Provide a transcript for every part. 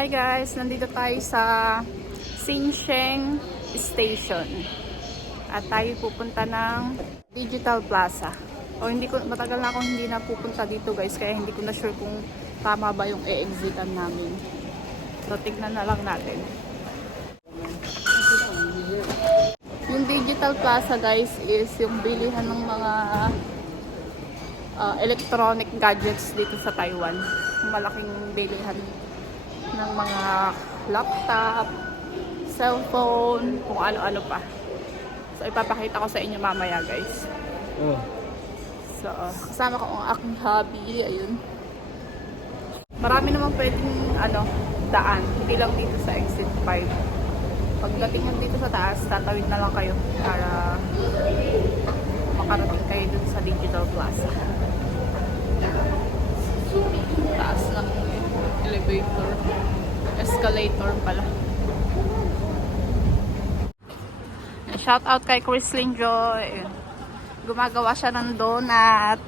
Hi guys, nandito tayo sa Xinsheng Station. At tayo pupunta ng Digital Plaza. O hindi ko matagal na akong hindi na pupunta dito guys, kaya hindi ko na sure kung tama ba yung e-exitan namin. So tignan na lang natin. Yung Digital Plaza guys is yung bilihan ng mga uh, electronic gadgets dito sa Taiwan. Malaking bilihan ng mga laptop, cellphone, kung ano-ano pa. So, ipapakita ko sa inyo mamaya, guys. Oh. So, kasama ko ang aking hobby. Ayun. Marami naman pwedeng, ano, daan. Hindi lang dito sa exit 5. Pagdating nyo dito sa taas, tatawid na lang kayo para makarating kayo dun sa Digital Plaza. Taas ng elevator. Escalator pala. Shout out kay Chrislyn Joy. Gumagawa siya ng donut.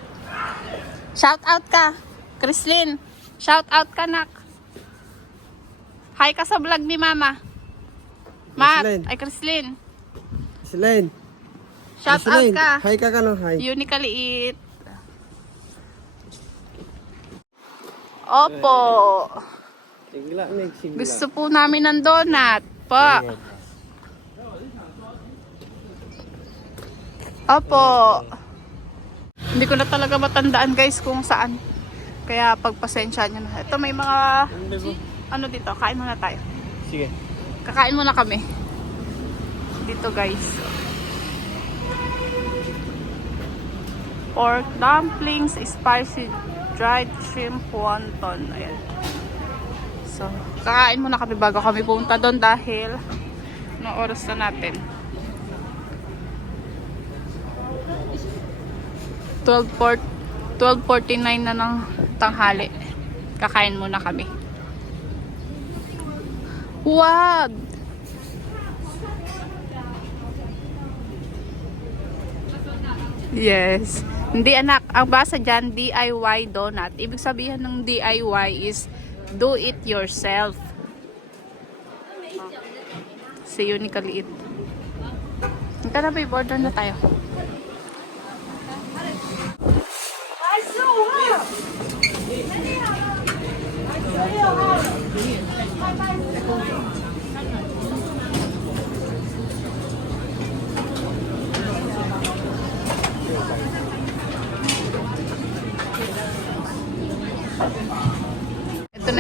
Shout out ka, Chrislyn. Shout out ka, nak. Hi ka sa vlog ni Mama. Mat, Chrislyn. ay Chrislyn. Selain. Shout out ka. Hi ka ka no, hi. Yun ni Kaliit. Opo. Sigla ni sigla. Gusto po namin ng donut. Pa. Opo. Hindi ko na talaga matandaan guys kung saan. Kaya pagpasensya nyo na. Ito may mga ano dito. Kain muna tayo. Sige. Kakain muna kami. Dito guys. Pork dumplings, spicy dried shrimp wonton. Ayan. So, kakain muna kami bago kami pumunta doon dahil no oras na natin. 12.4 12.49 na ng tanghali. Kakain muna kami. Wag! Yes. Hindi anak, ang basa dyan, DIY donut. Ibig sabihin ng DIY is do it yourself. See you ni Kaliit. Hindi na babe, order na tayo. Ito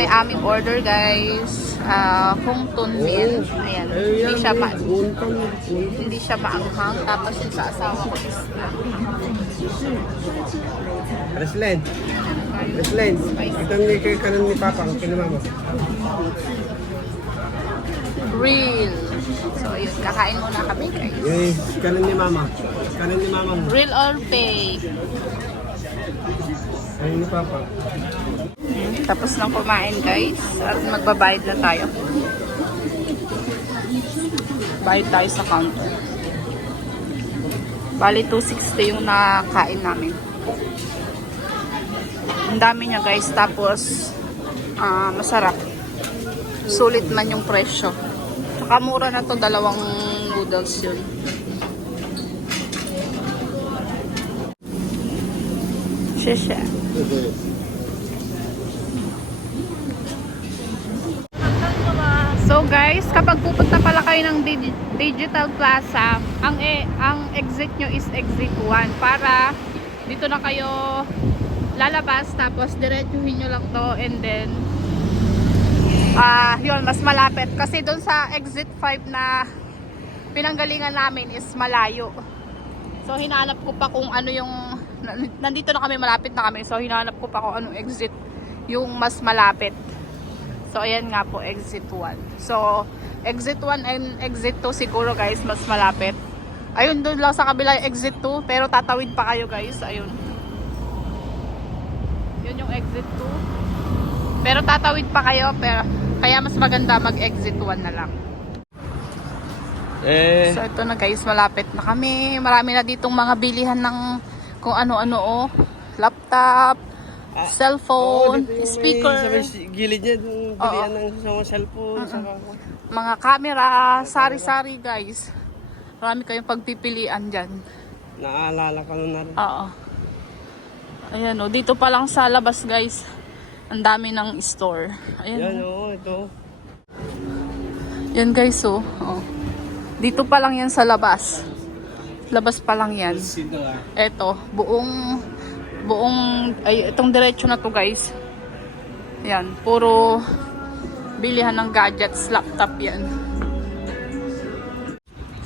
na yung aming order guys. Ah, Hong Tun Min. Ayan. Hindi siya ma hindi siya maanghang. Tapos yung sa asawa ko is Reslen. Reslen. Ito ni kay kanan ni Papa kung kinama mo. real. So, yun. Kakain muna kami guys. Eh, kanan ni Mama. Kanan ni Mama. Real or pay? Kanan ni Papa. Tapos nang kumain guys. At magbabayad na tayo. Bayad tayo sa counter. Bali 260 yung nakain namin. Ang dami niya guys. Tapos ah, masarap. Sulit man yung presyo. Tsaka mura na to dalawang noodles yun. Shisha. So guys, kapag pupunta pala kayo ng Digi- Digital Plaza, ang e ang exit nyo is exit 1 para dito na kayo lalabas tapos diretsuhin nyo lang to and then ah yun, mas malapit kasi doon sa exit 5 na pinanggalingan namin is malayo. So hinanap ko pa kung ano yung nandito na kami malapit na kami. So hinanap ko pa kung anong exit yung mas malapit. So, ayan nga po, exit 1. So, exit 1 and exit 2 siguro guys, mas malapit. Ayun, doon lang sa kabila exit 2, pero tatawid pa kayo guys. Ayun. Yun yung exit 2. Pero tatawid pa kayo, pero kaya mas maganda mag-exit 1 na lang. Eh, So, ito na guys, malapit na kami. Marami na ditong mga bilihan ng kung ano-ano oh. Laptop, Oo, cellphone, may- speaker, Sa gilid niya, yung bilihan ng mga cellphone. Saka, mga camera, sari-sari guys. Marami kayong pagpipilian dyan. naalala ko na rin. Oo. Ayan o, dito pa lang sa labas guys. Ang dami ng store. Ayan. Yan, o. oo, ito. Yan guys oh. oh. Dito pa lang yan sa labas. Labas pa lang yan. Eto, buong buong ay itong diretso na to guys. Yan, puro bilihan ng gadgets, laptop yan.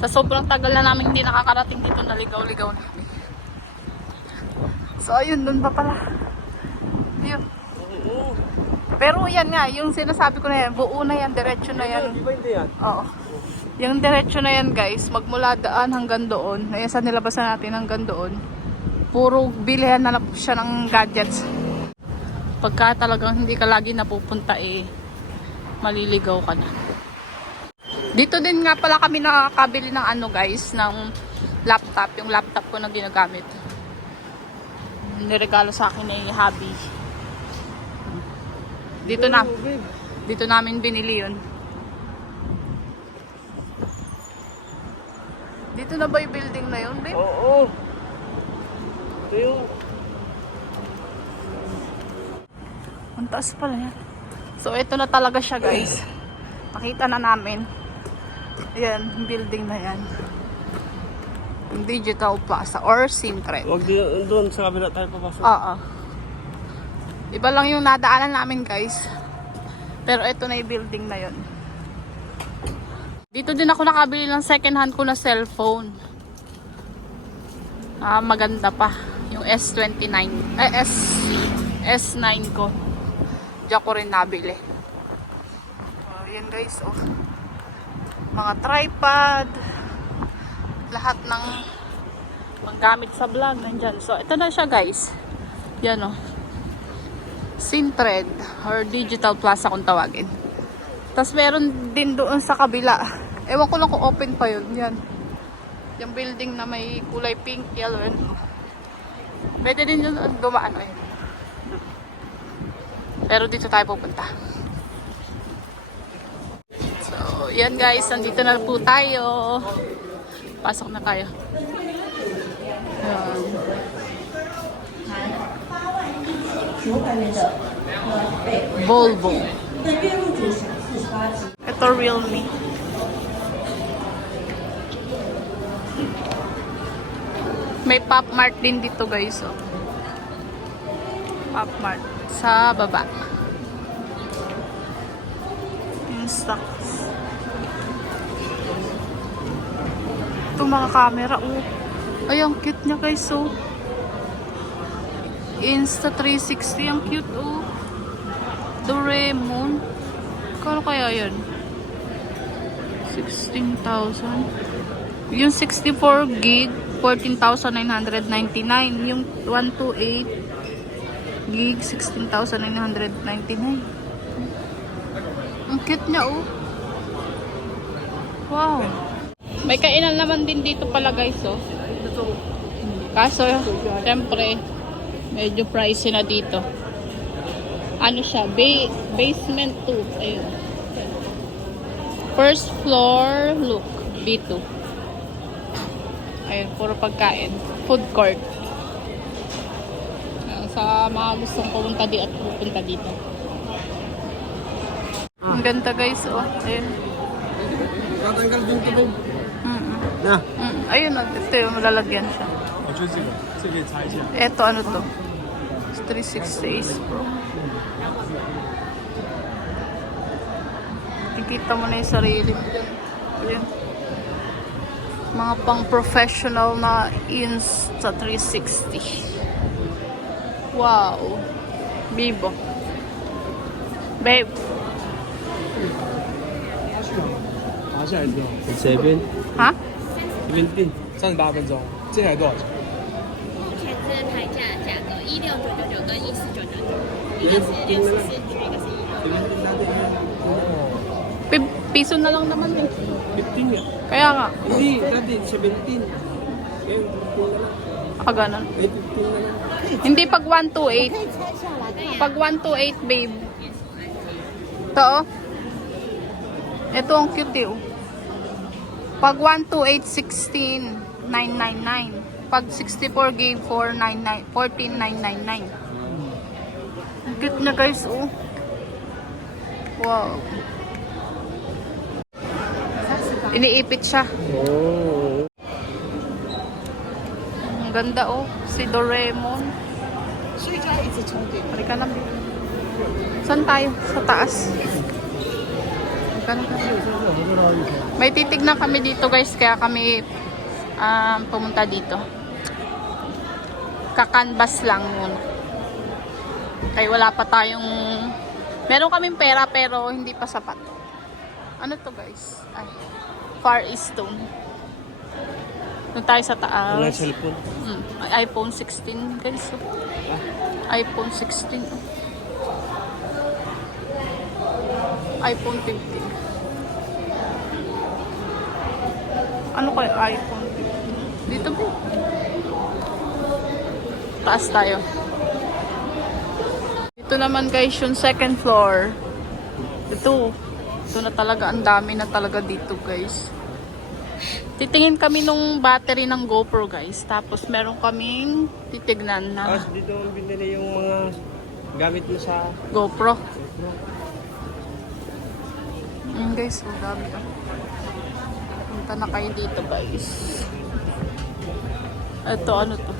Sa sobrang tagal na namin hindi nakakarating dito, naligaw-ligaw na. So ayun, dun pa pala. Ayun. Pero yan nga, yung sinasabi ko na yan, buo na yan, diretso na yan. Di ba hindi yan? Oo. Yung diretso na yan guys, magmula daan hanggang doon, ayan sa nilabasan natin hanggang doon, puro bilihan na lang siya ng gadgets. Pagka talagang hindi ka lagi napupunta eh, maliligaw ka na. Dito din nga pala kami nakakabili ng ano guys, ng laptop, yung laptop ko na ginagamit. Niregalo sa akin ni Habi. Dito na, Oo, dito namin binili yun. Dito na ba yung building na yun, babe? Oo. Yung... Ang taas pala yan. So, ito na talaga siya, guys. Nakita na namin. Ayan, building na yan. Digital Plaza or Sintred. Huwag doon sa kabila tayo papasok. Oo. Iba lang yung nadaanan namin, guys. Pero ito na yung building na yun. Dito din ako nakabili ng second hand ko na cellphone. Ah, maganda pa. Yung S29. Eh, S, S9 ko. Diyan ko rin nabili. Yan guys, oh. Mga tripod. Lahat ng panggamit sa vlog nandyan. So, ito na siya guys. Yan, oh. Sintred or Digital Plaza kung tawagin. Tapos meron din doon sa kabila. Ewan ko lang kung open pa yun. Yan. Yung building na may kulay pink, yellow, and. Pwede din yun dumaan. Ayun. Pero dito tayo pupunta. So, yan guys. Nandito na po tayo. Pasok na tayo. Yan. Volvo. Ito Realme. May Pop Mart din dito guys. Oh. Pop Mart. Sa baba. Yung stocks. Ito mga camera. Oh. Ay, ang cute niya guys. Oh. Insta 360. Ang cute. Oh. Doraemon. Kano kaya yan? 16,000. Yung 64 gig, 14,999. Yung 128 gig, 16,999. Ang cute niya, oh. Wow. May kainan naman din dito pala, guys, oh. Kaso, syempre, medyo pricey na dito ano siya, ba- basement 2. Ayun. First floor, look, B2. Ayun, puro pagkain. Food court. Ah, sa mga gustong pumunta di at pupunta dito. Ah. Ang ganda guys, oh. Ayun. Tatanggal din ito. Mm -mm. Na? Mm, ayun, oh, ito yung malalagyan siya. Ito, ano to? 368 Pro. Nakikita mo na yung sarili mo. Ayan Mga pang professional na Insta 360. Wow. Bibo. Babe, 滑下来之后， Seven. ha? Seventeen. 三十八分钟，这台多少钱？目前这台价价格一六九九九跟一四九九九，一个是六十四 Piso na lang naman eh. Fifteen nga. Kaya nga. Hindi, dati seventeen. Ngayon, fifteen na lang. Ah, ganun. Ay, fifteen na lang. Hindi pag 128. Pag 128, babe. Ito, oh. Ito ang cute, eh, oh. Pag 128, 16, 999. Pag 64 gig, 499, 14,999. Ang cute na guys, oh. Wow. Iniipit siya. Oh. Ang ganda, oh. Si Doraemon. Halika na. Saan tayo? Sa taas. Ang ganda. May titignan kami dito guys, kaya kami um, pumunta dito. Kakanbas lang muna. Kaya wala pa tayong... Meron kaming pera pero hindi pa sapat. Ano to guys? Ay, Far Eastone. Doon tayo sa taas. Wala cellphone. Mm, iPhone 16 guys. oh. iPhone 16. oh. iPhone 15. Ano kaya iPhone 15? Dito ba? Taas tayo. Dito naman guys yung second floor. Ito. Ito na talaga. Ang dami na talaga dito guys. Titingin kami nung battery ng GoPro guys. Tapos meron kaming titignan na Tapos dito ang binili yung mga gamit mo sa... GoPro. Ayun guys, ang dami ka. Punta na kayo dito guys. Ito, ano to?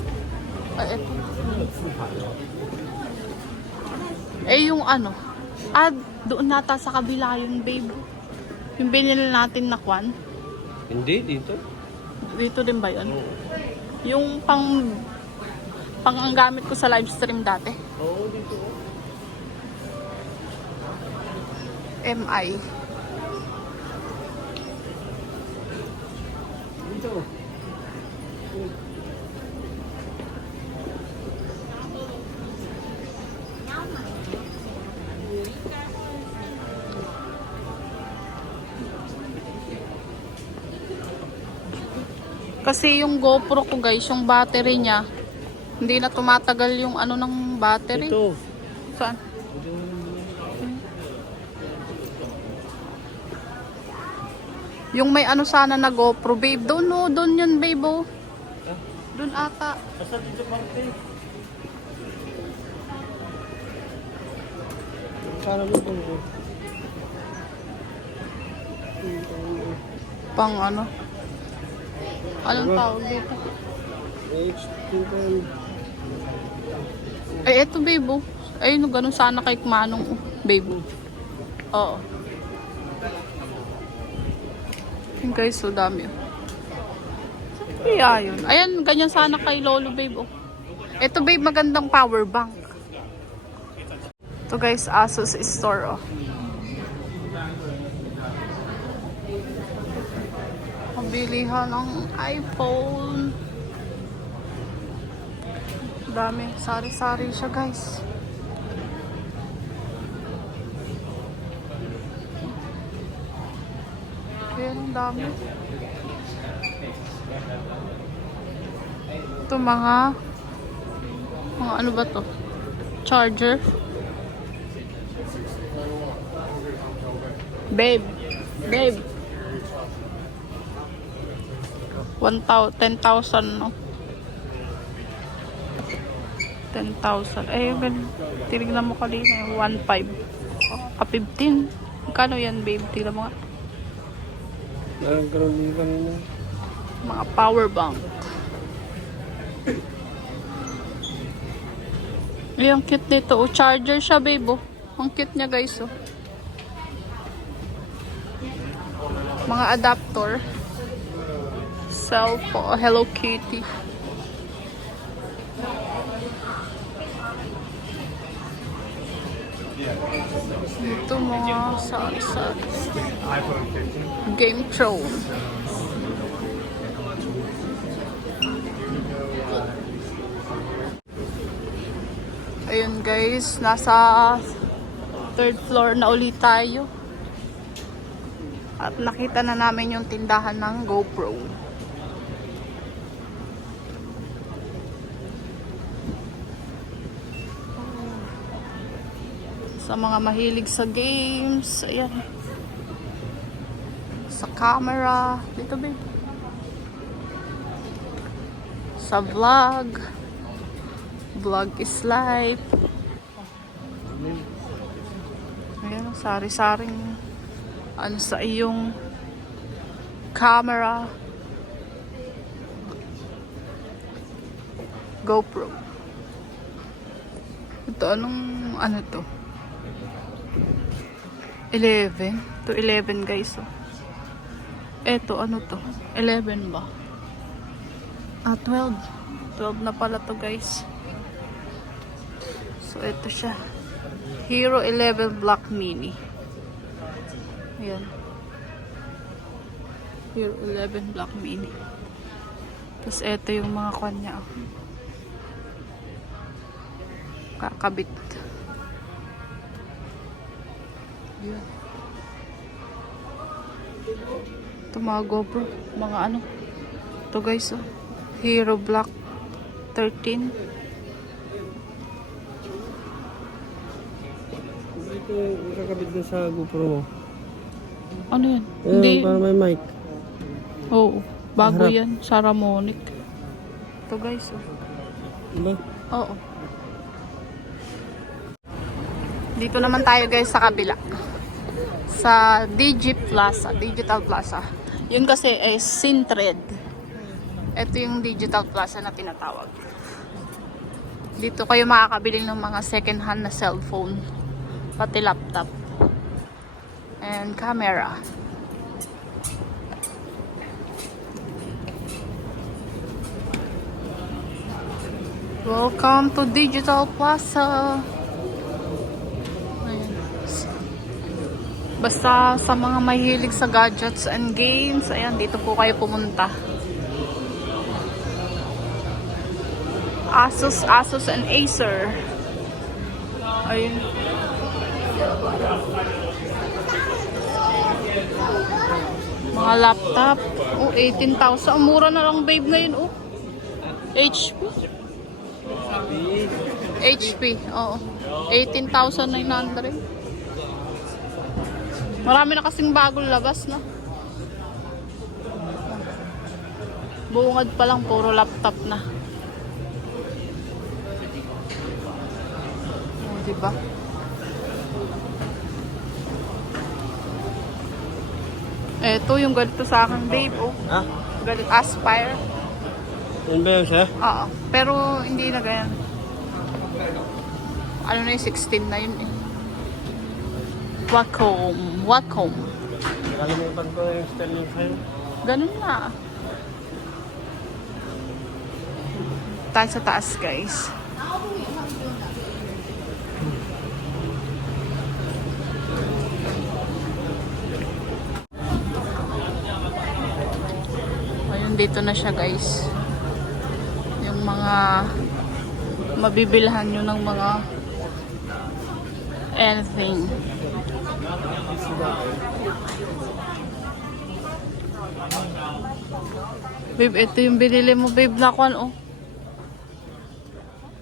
Ay, ito. Eh, yung ano? Ah, doon nata sa kabila yung babe. Yung binili natin na kwan. Hindi, dito. Dito din ba yun? Yung pang pang ang gamit ko sa live stream dati. Oo, dito. MI. Kasi yung GoPro ko guys, yung battery niya, hindi na tumatagal yung ano ng battery. Ito. Saan? Yung may ano sana na GoPro, babe. Doon no, doon yun, babe. Oh. Doon ata. Basta dito parte. Para mo po. Pang ano. Anong tawag dito? H210. Eh, eto, babe. Oh. Ayun, ganun sana kay Manong, oh, babe. Oo. Yung guys, so dami. oh. Kaya yun. Ayan, ganyan sana kay Lolo, babe. Oh. Ito, babe, magandang power bank. Ito, guys, Asus store, oh. Pabilihan ng iPhone. Dami. Sari-sari siya, guys. Ayan, ang dami. Ito mga mga ano ba to? Charger. Babe. Babe. 1,000, 10,000 no? 10,000. Eh, gan- tinignan mo kanina yung 1,500. Oh, ka 15. Magkano yan, babe? Tingnan mo nga. Mga power bank. Ay, ang cute nito. Oh, charger siya, babe. Oh. Ang cute niya, guys. Oh. Mga adapter. Cellphone. Hello Kitty. Ito mga sari-sari. Game Throne. Ayun guys, nasa third floor na ulit tayo. At nakita na namin yung tindahan ng GoPro. Sa mga mahilig sa games. Ayan. Sa camera. Dito, babe. Sa vlog. Vlog is life. Ayan, sari-saring ano sa iyong camera. GoPro. Ito, anong, ano to? 11? To 11 guys, oh. Eto, ano to? 11 ba? Ah, 12. 12 na pala to guys. So, ito siya. Hero 11 Black Mini. Ayan. Hero 11 Black Mini. Tapos, ito yung mga kanya. oh. Kakabit. Yun. Ito mga GoPro. Mga ano. Ito guys, oh. Hero Black 13. Ito yung kakabit dun sa GoPro mo. Ano yan? Ayan, Hindi. para may mic. Oo. bago Harap. yan. Saramonic. Ito guys, oh. Diba? Oo. Dito naman tayo guys sa kabila. Sa Digi Plaza, Digital Plaza. Yun kasi ay Sintred. Ito yung Digital Plaza na tinatawag. Dito kayo makakabili ng mga second hand na cellphone. Pati laptop. And camera. Welcome to Digital Plaza. Ayan. Basta sa mga mahilig sa gadgets and games, ayan, dito po kayo pumunta. Asus, Asus and Acer. Ayun. Mga laptop. Oh, 18,000. Ang mura na lang babe ngayon, oh. HP. HP, oo. 18,900. Marami na kasing bagong labas na. Bungad pa lang, puro laptop na. Oh, diba? Eto yung ganito sa akin, babe. Oh. Ha? Ganito, Aspire. Yan ba yun siya? Oo. Pero hindi na ganyan. Ano na yung 16 na yun eh. Wacom. Wacom. Nakalimutan ko yung style yung sa'yo. Ganun na. Tayo sa taas guys. Ayun, dito na siya guys. Yung mga mabibilhan nyo ng mga anything. Babe, ito yung binili mo, babe, na kwan, oh.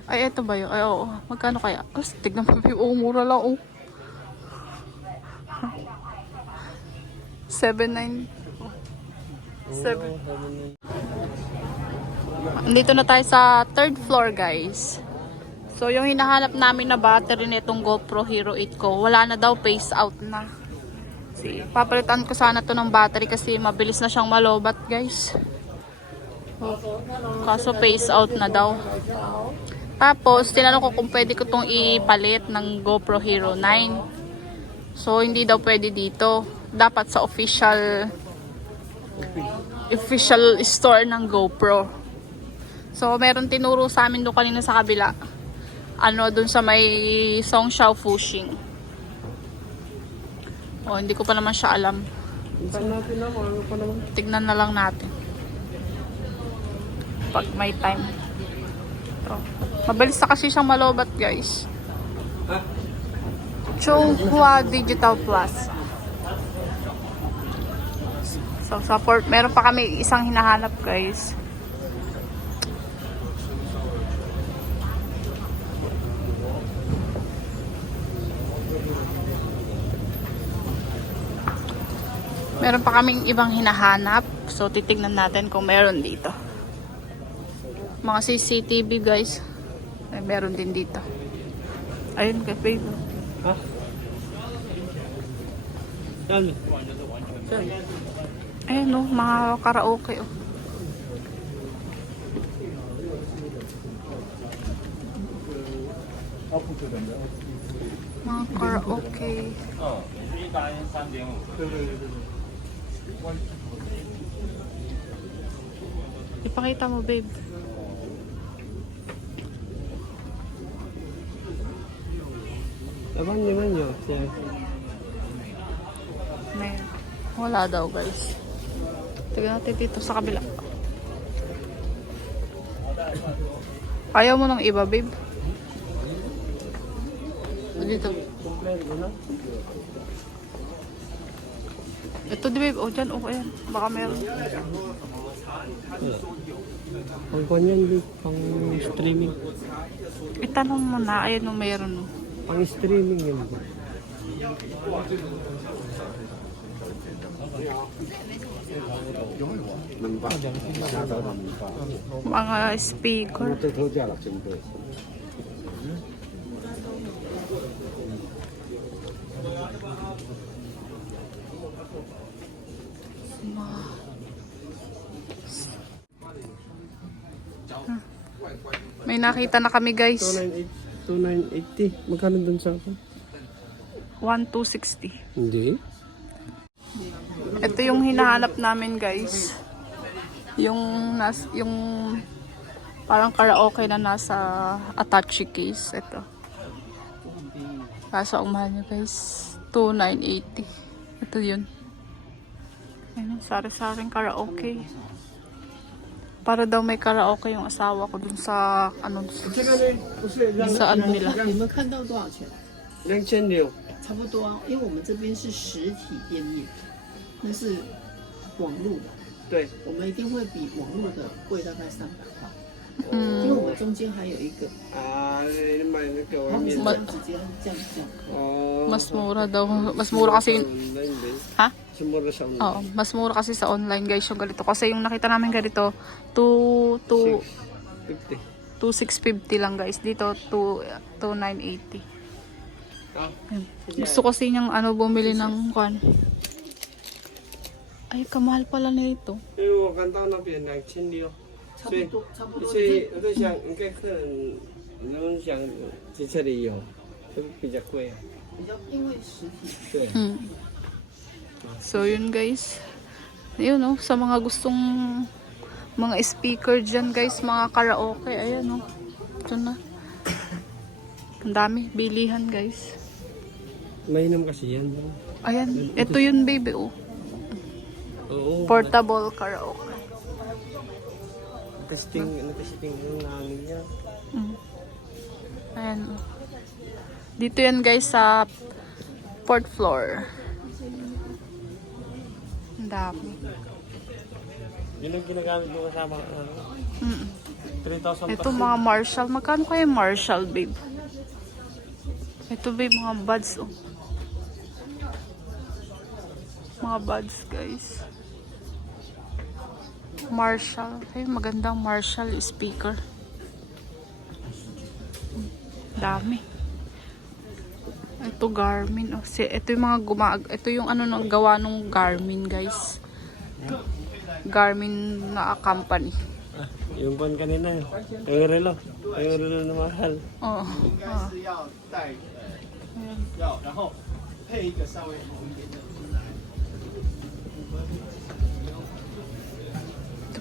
Ay, ito ba yun? Ay, oo. Magkano kaya? Oh, tignan mo, babe. Oh, mura lang, oh. 7.9. 7. Andito na tayo sa third floor, guys. So, yung hinahanap namin na battery nitong GoPro Hero 8 ko, wala na daw, phase out na. Si, papalitan ko sana to ng battery kasi mabilis na siyang malobat, guys. Oh, kaso phase out na daw. Tapos, tinanong ko kung pwede ko tong ipalit ng GoPro Hero 9. So, hindi daw pwede dito. Dapat sa official official store ng GoPro. So, meron tinuro sa amin doon kanina sa kabila. Ano, doon sa may Songshao Fushing. Oh, hindi ko pa naman siya alam. Ano? Tignan na lang natin. Pag may time. Ito. Mabilis na kasi siyang malobat, guys. Chonghua Digital Plus. So, support. Meron pa kami isang hinahanap, guys. Meron pa kaming ibang hinahanap. So, titignan natin kung meron dito. Mga CCTV, guys. Ay, meron din dito. Ayun, cafe. Ha? Saan? Saan? Ayun, oh, mga karaoke, oh. Mga karaoke. Ipakita mo, babe. Laban naman yun. Siya. May, wala daw, guys. Tignan natin dito sa kabila. Ayaw mo ng iba, babe? Dito. Na. Ito, di babe. O, dyan. O, ayan. Baka meron. Pang kanyan, di. Pang streaming. Itanong mo na. Ayan, o, meron. O. Pang streaming yun. ba? Mga speaker. May nakita na kami guys. 2980. Magkano dun sa akin? 1260. Hindi. Ito yung hinahanap namin guys. Yung nas yung parang karaoke na nasa attache case ito. Kaso ang mahal niya guys, 2980. Ito yun. Ayun, sari-saring karaoke. Para daw may karaoke yung asawa ko dun sa ano sa ano nila. 你们看到多少钱？两千六。差不多啊，因为我们这边是实体店面，那是网络的，对。我们一定会比网络的贵大概三百块， 嗯，因为我们中间还有一个，啊，你买那个外他们是面的。这样直接这样这样，哦。 mas mura daw. Mas mura kasi Online din. ha? Sumura sa online. Oo, mas mura kasi sa online guys yung ganito. Kasi yung nakita namin ganito, 2, 2, 50. 2650 lang guys. Dito, 2, 2980. Ah. Ayun. Gusto kasi niyang ano, bumili ng kwan. Ay, kamahal pala nito. 因为我看到那边两千六， 差不多差不多。所以我在想，应该客人能想在这里有，会比较贵啊。比较因为实体，对。 Hmm. So, yun guys. Ayun no, sa mga gustong mga speaker dyan guys, mga karaoke. Ayan no. Ito na. Ang dami. Bilihan guys. Mainam kasi yan. no? Ayan. Ito yun baby oh. Oo. Portable karaoke. Testing, testing yung namin niya. Mm. Ayan. Dito yan guys sa fourth floor. Ang dami. Yun ang ginagamit mo kasama. Ano, Mm. 3,000 Ito mga Marshall. Magkano kaya Marshall, babe? Ito, babe, mga buds, oh. Mga buds, guys. Marshall. Ay, magandang Marshall speaker. Dami. Ito Garmin. Oh, si, ito yung mga gumag... Ito yung ano nang gawa nung Garmin, guys. Garmin na company. Ah, yung ban kanina yun. Yung relo. Yung relo na mahal. Oo. Oh, 要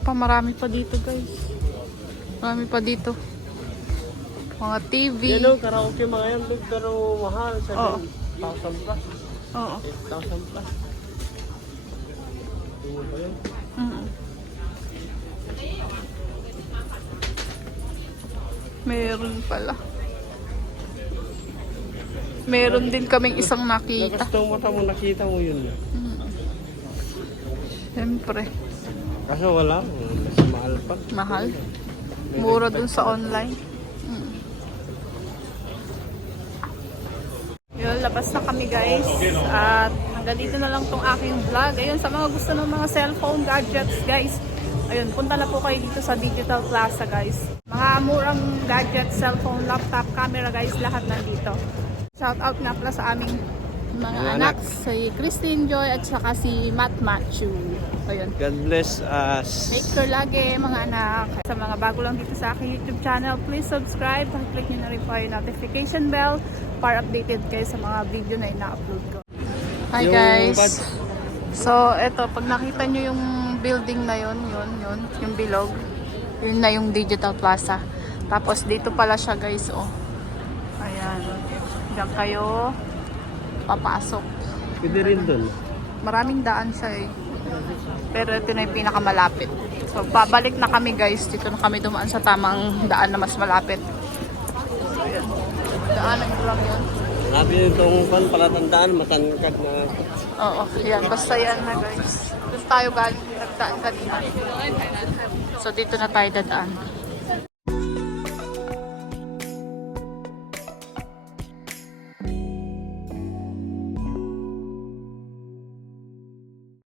pa, marami pa dito, guys. Marami pa dito. Mga TV. Yan o, karaoke mga yan. Big, pero mahal. Oo. 7,000 plus. Oo. 8,000 plus. Ba yun? Mm. Meron pala. Meron din kaming isang nakita. Gusto mo tamo nakita mo yun. Siyempre, Kaso wala. Mas mahal pa. mahal. Mura dun sa online. Mm. Yun, labas na kami guys. At hanggang dito na lang tong aking vlog. Ayun, sa mga gusto ng mga cellphone gadgets, guys. Ayun, punta na po kayo dito sa Digital Plaza, guys. Mga murang gadgets, cellphone, laptop, camera, guys, lahat nandito. Shout out nga pala sa aming mga Mga anak, anak. si Christine Joy at saka si Matt Matthew. Ayun. God bless us. Take care lagi mga anak. Sa mga bago lang dito sa aking YouTube channel, please subscribe. Click nyo na rin po yung notification bell para updated kayo sa mga video na ina-upload ko. Hi Yung guys. bad- So, eto, pag nakita nyo yung building na yun, yun, yun, yung bilog, yun na yung Digital Plaza. Tapos dito pala siya guys, oh. Ayan. Diyan kayo papasok. Pwede rin doon. Maraming daan siya eh. Pero ito na yung pinakamalapit. So, babalik na kami guys. Dito na kami dumaan sa tamang daan na mas malapit. So, yun. Daanan ko lang yun. Sabi nitong pan palatandaan, matangkad na. Oo, yan. Basta yan na guys. Doon tayo galing nagdaan kanina. So, dito na tayo dadaan.